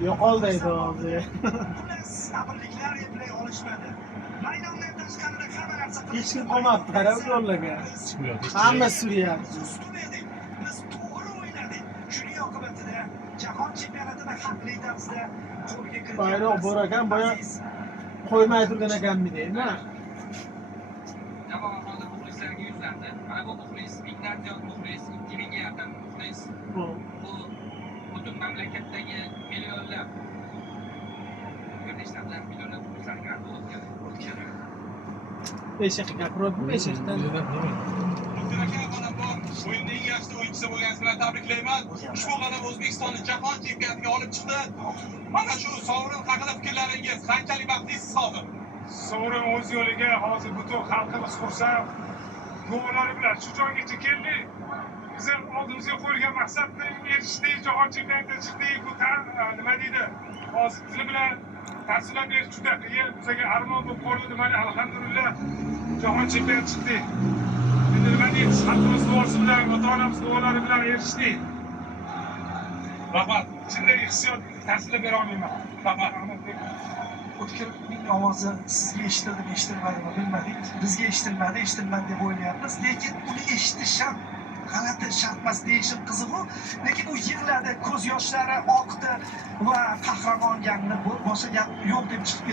Yo'qoldi hozir. Sabrliklar eplay olishmadi. Maydondan tashqarida hamma narsa Hech kim qolmabdi, qarab yo'llagan. Chiqmayapti. Hamma suryapti. ustun edik. Biz to'g'ri o'ynadik. Shuning oqibatida jahon chempionatida haqli tarzda qo'lga kiritgan Bayroq bor ekan, boya qo'ymay turgan ekanmi deymi? Javob hozir muxlislarga yuzlandi. Mana bu muxlis, mingdan ziyod muxlis, 2000 ga yaqin muxlis. Bu Bu butun mamlakatdagi millionlab, bir nechtadan millionlab muxlislarga o'tgan. Beşiktaş gapirib, Beşiktaşdan Abdur aka, mana bu o'yinning eng yaxshi o'yinchisi bo'lganingiz bilan tabriklayman. Ushbu g'alaba O'zbekistonni jahon chempionatiga olib chiqdi. Mana shu sovrin haqida fikrlaringiz qanchalik baxtlisiz hozir? Sovrin o'z yo'liga hozir butun xalqimiz xursand. Go'llari bilan shu joygacha keldik. Biz ham oldimizga qo'yilgan maqsadni erishdik, jahon chempionatiga chiqdik. Bu nima deydi? Hozir tili bilan tasvirlab berish juda qiyin. Bizga armon bo'lib qoldi. Mana alhamdulillah jahon chempionatiga chiqdik. Endi nima deymiz? Xalqimiz duosi bilan, ota-onamiz duolari bilan erishdik. Rahmat. Shunday hissiyot tasvirlab bera olmayman. Rahmat. O'tkirning ovozi sizga eshitildimi, eshitilmadimi bilmadik. Bizga eshitilmadi, eshitilmadi deb o'ylayapmiz. Lekin uni eshitish ham g'alati shart emas deyishim qiziq-ku. Lekin u yig'ladi, ko'z yoshlari oqdi va qahramon gapni boshqa gap yo'q deb chiqib